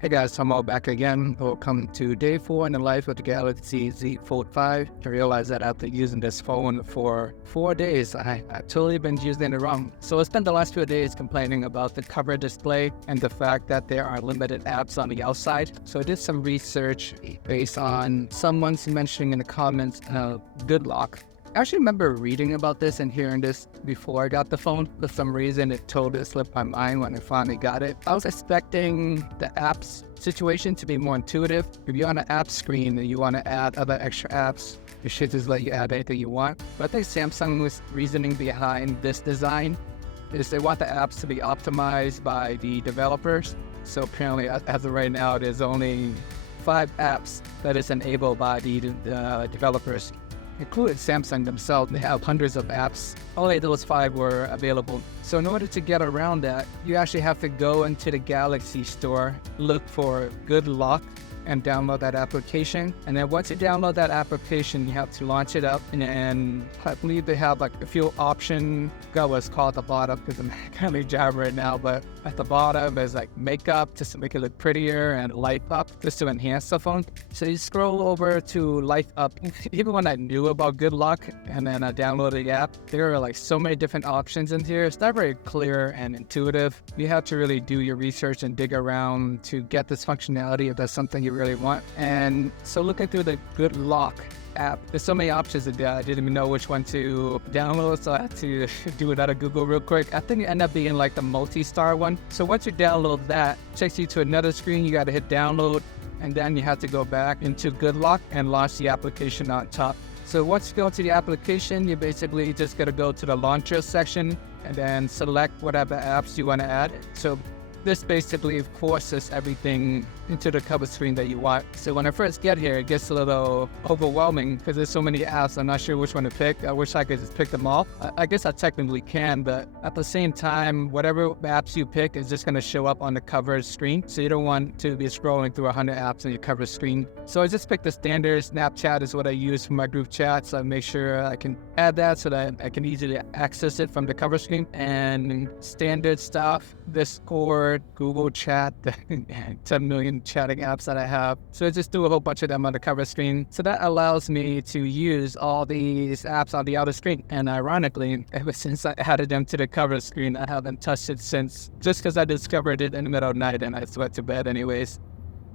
Hey guys, I'm all back again. Welcome to day 4 in the life of the Galaxy Z Fold 5. I realized that after using this phone for 4 days, I've totally been using it wrong. So I spent the last few days complaining about the cover display and the fact that there are limited apps on the outside. So I did some research based on someone's mentioning in the comments, good luck. I actually remember reading about this and hearing this before I got the phone. For some reason, it totally slipped my mind when I finally got it. I was expecting the apps situation to be more intuitive. If you're on an app screen and you want to add other extra apps, it should just let you add anything you want. But I think Samsung's reasoning behind this design is they want the apps to be optimized by the developers. So apparently, as of right now, there's only 5 apps that is enabled by the developers. Including Samsung themselves, they have hundreds of apps. Only those 5 were available. So in order to get around that, you actually have to go into the Galaxy store, look for Good Lock, and download that application. And then once you download that application, you have to launch it up. And I believe they have like a few options. I forgot what it's called at the bottom because I'm currently jabbering right now. But at the bottom is like makeup just to make it look prettier, and light up just to enhance the phone. So you scroll over to light up. Even when I knew about Good Luck and then I downloaded the app, there are like so many different options in here. It's not very clear and intuitive. You have to really do your research and dig around to get this functionality if that's something you really want. And so looking through the Good Lock app, there's so many options that I didn't even know which one to download, so I had to do it out of Google real quick. I think it ended up being like the multi-star one. So once you download that, it takes you to another screen. You got to hit download, and then you have to go back into Good Lock and launch the application on top. So once you go to the application, you basically just got to go to the launcher section and then select whatever apps you want to add. So this basically forces everything into the cover screen that you want. So when I first get here, it gets a little overwhelming because there's so many apps. I'm not sure which one to pick. I wish I could just pick them all. I guess I technically can, but at the same time, whatever apps you pick is just going to show up on the cover screen. So you don't want to be scrolling through 100 apps on your cover screen. So I just picked the standard. Snapchat is what I use for my group chat. So I make sure I can add that so that I can easily access it from the cover screen. And standard stuff, Discord, Google Chat, 10 million chatting apps that I have. So I just do a whole bunch of them on the cover screen. So that allows me to use all these apps on the outer screen. And ironically, ever since I added them to the cover screen, I haven't touched it since, just because I discovered it in the middle of the night and I went to bed anyways.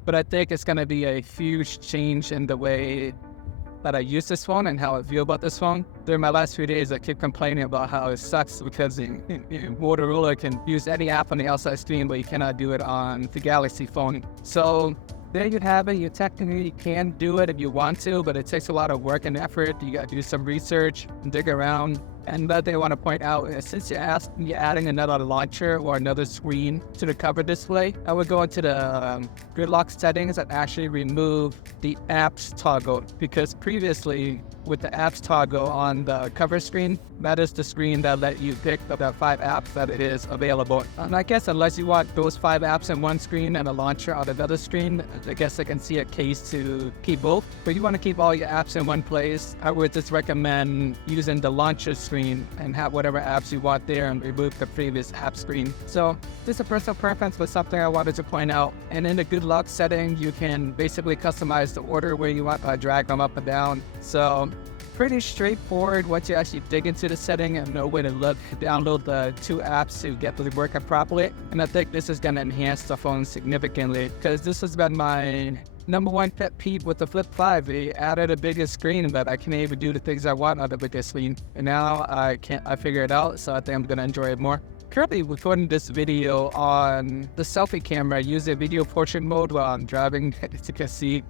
But I think it's going to be a huge change in the way that I use this phone and how I feel about this phone. During my last few days, I keep complaining about how it sucks because Motorola can use any app on the outside screen, but you cannot do it on the Galaxy phone. So there you have it. You technically can do it if you want to, but it takes a lot of work and effort. You got to do some research and dig around. And that they want to point out is since you're adding another launcher or another screen to the cover display, I would go into the Good Lock settings and actually remove the apps toggle, because previously with the apps toggle on the cover screen, that is the screen that let you pick the 5 apps that it is available. And I guess unless you want those 5 apps in one screen and a launcher on another screen, I guess I can see a case to keep both. But you want to keep all your apps in one place, I would just recommend using the launcher screen and have whatever apps you want there and remove the previous app screen. So this is a personal preference, but something I wanted to point out. And in the Good Luck setting, you can basically customize the order where you want by drag them up and down. So pretty straightforward once you actually dig into the setting and know where to look. Download the 2 apps to get to working properly. And I think this is going to enhance the phone significantly, because this has been my number one pet peeve with the Flip 5. They added a bigger screen, but I can't even do the things I want on the bigger screen. And now I figured it out, so I think I'm going to enjoy it more. Currently recording this video on the selfie camera using video portrait mode while I'm driving, as you can see.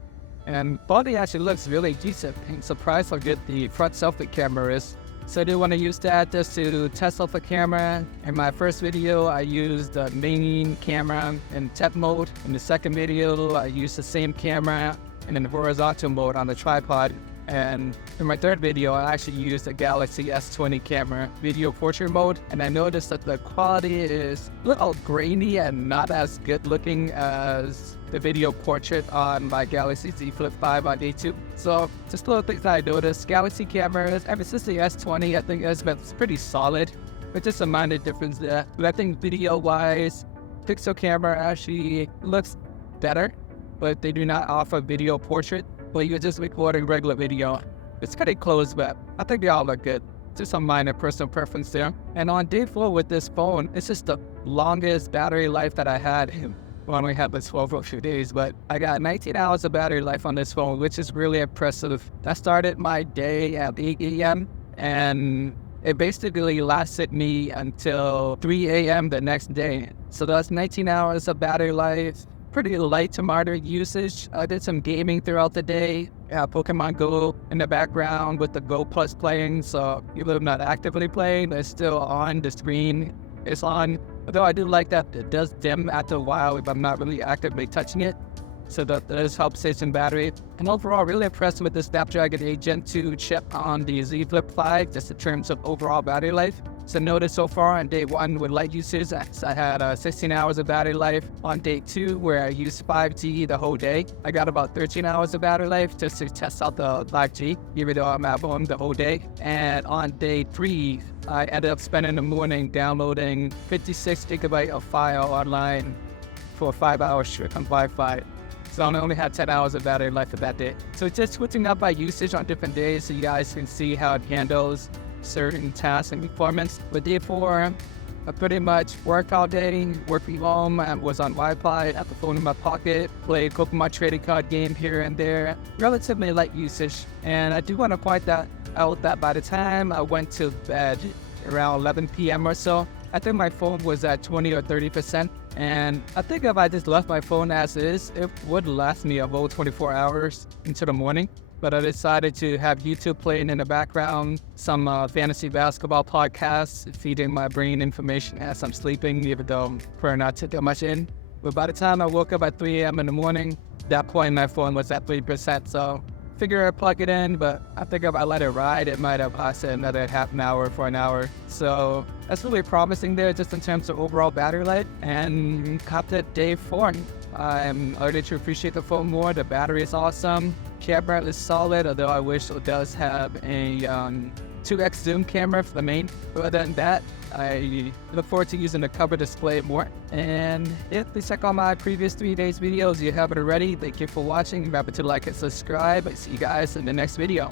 And body actually looks really decent. I'm surprised how good the front selfie camera is. So I do want to use that just to test out the camera. In my first video, I used the main camera in tech mode. In the second video, I used the same camera and in horizontal mode on the tripod. And in my third video, I actually used the Galaxy S20 camera video portrait mode. And I noticed that the quality is a little grainy and not as good looking as the video portrait on my Galaxy Z Flip 5 on day 2. So just little things that I noticed. Galaxy cameras, ever since the S20, I think it's been pretty solid. But just a minor difference there. But I think video-wise, Pixel camera actually looks better, but they do not offer video portrait, but you're just recording regular video. It's pretty close, but I think they all look good. Just some minor personal preference there. And on day 4 with this phone, it's just the longest battery life that I had. Well, I only had this phone for a few days, but I got 19 hours of battery life on this phone, which is really impressive. That started my day at 8 a.m. and it basically lasted me until 3 a.m. the next day. So that's 19 hours of battery life. Pretty light to moderate usage. I did some gaming throughout the day. Pokemon Go in the background with the Go Plus playing. So even though I'm not actively playing, it's still on the screen. It's on. Although I do like that it does dim after a while if I'm not really actively touching it. So that does help save some battery. And overall, really impressed with the Snapdragon 8 Gen 2 chip on the Z Flip 5, just in terms of overall battery life. So notice so far on day 1 with light usage, I had 16 hours of battery life. On day 2, where I used 5G the whole day, I got about 13 hours of battery life just to test out the 5G, even though I'm at home the whole day. And on day 3, I ended up spending the morning downloading 56 gigabyte of file online for 5 hours straight on Wi-Fi. So I only had 10 hours of battery life for that day. So just switching up by usage on different days so you guys can see how it handles certain tasks and performance. With day 4, I pretty much worked all day, worked from home, I was on Wi-Fi, had the phone in my pocket, played Pokemon trading card game here and there. Relatively light usage. And I do want to point out that by the time I went to bed around 11 p.m. or so, I think my phone was at 20 or 30%. And I think if I just left my phone as is, it would last me a whole 24 hours into the morning. But I decided to have YouTube playing in the background, some fantasy basketball podcasts, feeding my brain information as I'm sleeping, even though I'm trying not to get much in. But by the time I woke up at 3 a.m. in the morning, that point my phone was at 3%. So figure I'd plug it in, but I think if I let it ride, it might have lasted another half an hour for an hour. So that's really promising there just in terms of overall battery life. And capped at day 4. I'm starting to appreciate the phone more. The battery is awesome. Camera is solid, although I wish it does have a 2x zoom camera for the main. But other than that, I look forward to using the cover display more. And yeah, please check out my previous 3 days videos if you haven't already. Thank you for watching. Remember to like and subscribe. I see you guys in the next video.